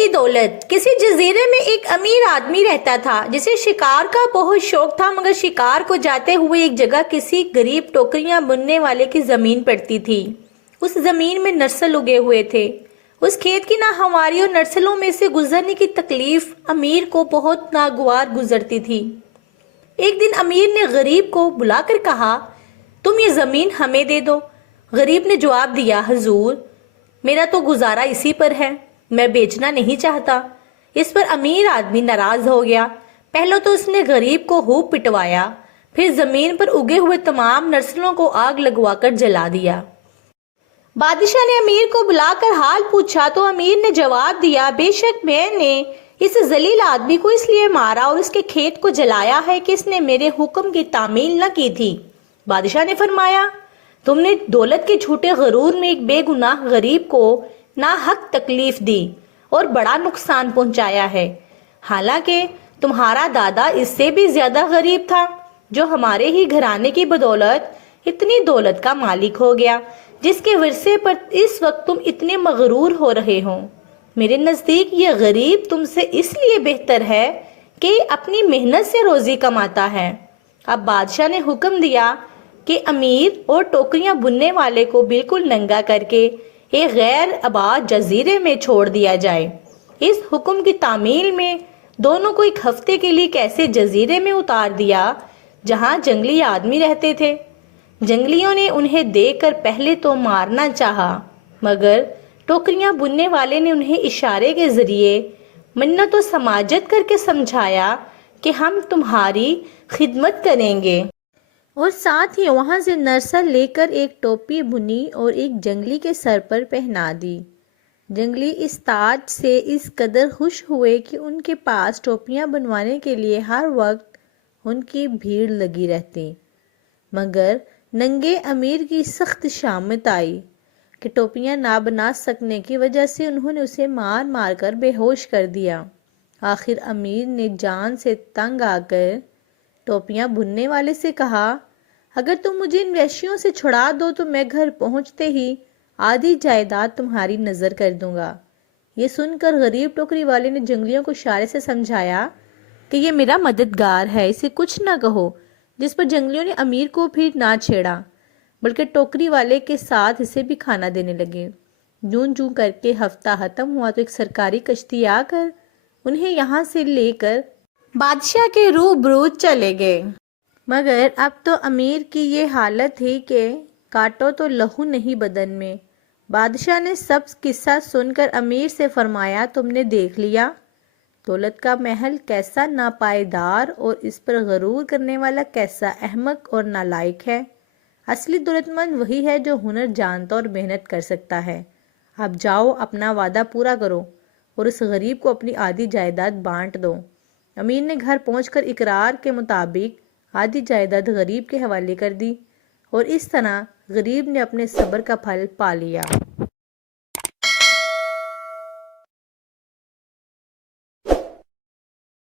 کی دولت۔ کسی جزیرے میں ایک امیر آدمی رہتا تھا جسے شکار کا بہت شوق تھا، مگر شکار کو جاتے ہوئے ایک جگہ کسی غریب ٹوکریاں بننے والے کی زمین پڑتی تھی۔ اس زمین میں نرسل اگے ہوئے تھے۔ اس کھیت کی ناہمواری اور نرسلوں میں سے گزرنے کی تکلیف امیر کو بہت ناگوار گزرتی تھی۔ ایک دن امیر نے غریب کو بلا کر کہا، تم یہ زمین ہمیں دے دو۔ غریب نے جواب دیا، حضور میرا تو گزارا اسی پر ہے، میں بیچنا نہیں چاہتا۔ اس پر امیر آدمی ناراض ہو گیا۔ پہلے تو اس نے غریب کو خوب پٹوایا، پھر زمین پر اگے ہوئے تمام نرسلوں کو آگ لگوا کر جلا دیا۔ بادشاہ نے امیر کو بلا کر حال پوچھا تو امیر نے جواب دیا، بے شک میں نے اس ذلیل آدمی کو اس لیے مارا اور اس کے کھیت کو جلایا ہے کہ اس نے میرے حکم کی تعمیل نہ کی تھی۔ بادشاہ نے فرمایا، تم نے دولت کے جھوٹے غرور میں ایک بے گناہ غریب کو ناحق تکلیف دی اور بڑا نقصان پہنچایا ہے، حالانکہ تمہارا دادا اس سے بھی زیادہ غریب تھا جو ہمارے ہی گھرانے کی بدولت اتنی دولت کا مالک ہو گیا، جس کے ورثے پر اس وقت تم اتنے مغرور ہو رہے ہو۔ میرے نزدیک یہ غریب تم سے اس لیے بہتر ہے کہ اپنی محنت سے روزی کماتا ہے۔ اب بادشاہ نے حکم دیا کہ امیر اور ٹوکریاں بننے والے کو بالکل ننگا کر کے ایک غیر آباد جزیرے میں چھوڑ دیا جائے۔ اس حکم کی تعمیل میں دونوں کو ایک ہفتے کے لیے ایسے جزیرے میں اتار دیا جہاں جنگلی آدمی رہتے تھے۔ جنگلیوں نے انہیں دیکھ کر پہلے تو مارنا چاہا، مگر ٹوکریاں بننے والے نے انہیں اشارے کے ذریعے منت و سماجت کر کے سمجھایا کہ ہم تمہاری خدمت کریں گے، اور ساتھ ہی وہاں سے نرسل لے کر ایک ٹوپی بنی اور ایک جنگلی کے سر پر پہنا دی۔ جنگلی اس تاج سے اس قدر خوش ہوئے کہ ان کے پاس ٹوپیاں بنوانے کے لیے ہر وقت ان کی بھیڑ لگی رہتی، مگر ننگے امیر کی سخت شامت آئی کہ ٹوپیاں نہ بنا سکنے کی وجہ سے انہوں نے اسے مار مار کر بے ہوش کر دیا۔ آخر امیر نے جان سے تنگ آ کر ٹوپیاں بننے والے سے کہا، اگر تم مجھے ان وحشیوں سے چھڑا دو تو میں گھر پہنچتے ہی آدھی جائیداد تمہاری نظر کر دوں گا۔ یہ سن کر غریب ٹوکری والے نے جنگلیوں کو اشارے سے سمجھایا کہ یہ میرا مددگار ہے، اسے کچھ نہ کہو، جس پر جنگلیوں نے امیر کو بھی نہ چھیڑا بلکہ ٹوکری والے کے ساتھ اسے بھی کھانا دینے لگے۔ جوں جوں کر کے ہفتہ ختم ہوا تو ایک سرکاری کشتی آ کر انہیں یہاں سے لے کر بادشاہ کے روبرو چلے گئے، مگر اب تو امیر کی یہ حالت تھی کہ کاٹو تو لہو نہیں بدن میں۔ بادشاہ نے سب قصہ سن کر امیر سے فرمایا، تم نے دیکھ لیا دولت کا محل کیسا ناپائیدار اور اس پر غرور کرنے والا کیسا احمق اور نالائق ہے۔ اصلی دولت مند وہی ہے جو ہنر جانتا اور محنت کر سکتا ہے۔ اب جاؤ اپنا وعدہ پورا کرو اور اس غریب کو اپنی آدھی جائیداد بانٹ دو۔ امیر نے گھر پہنچ کر اقرار کے مطابق آدھی جائیداد غریب کے حوالے کر دی، اور اس طرح غریب نے اپنے صبر کا پھل پا لیا۔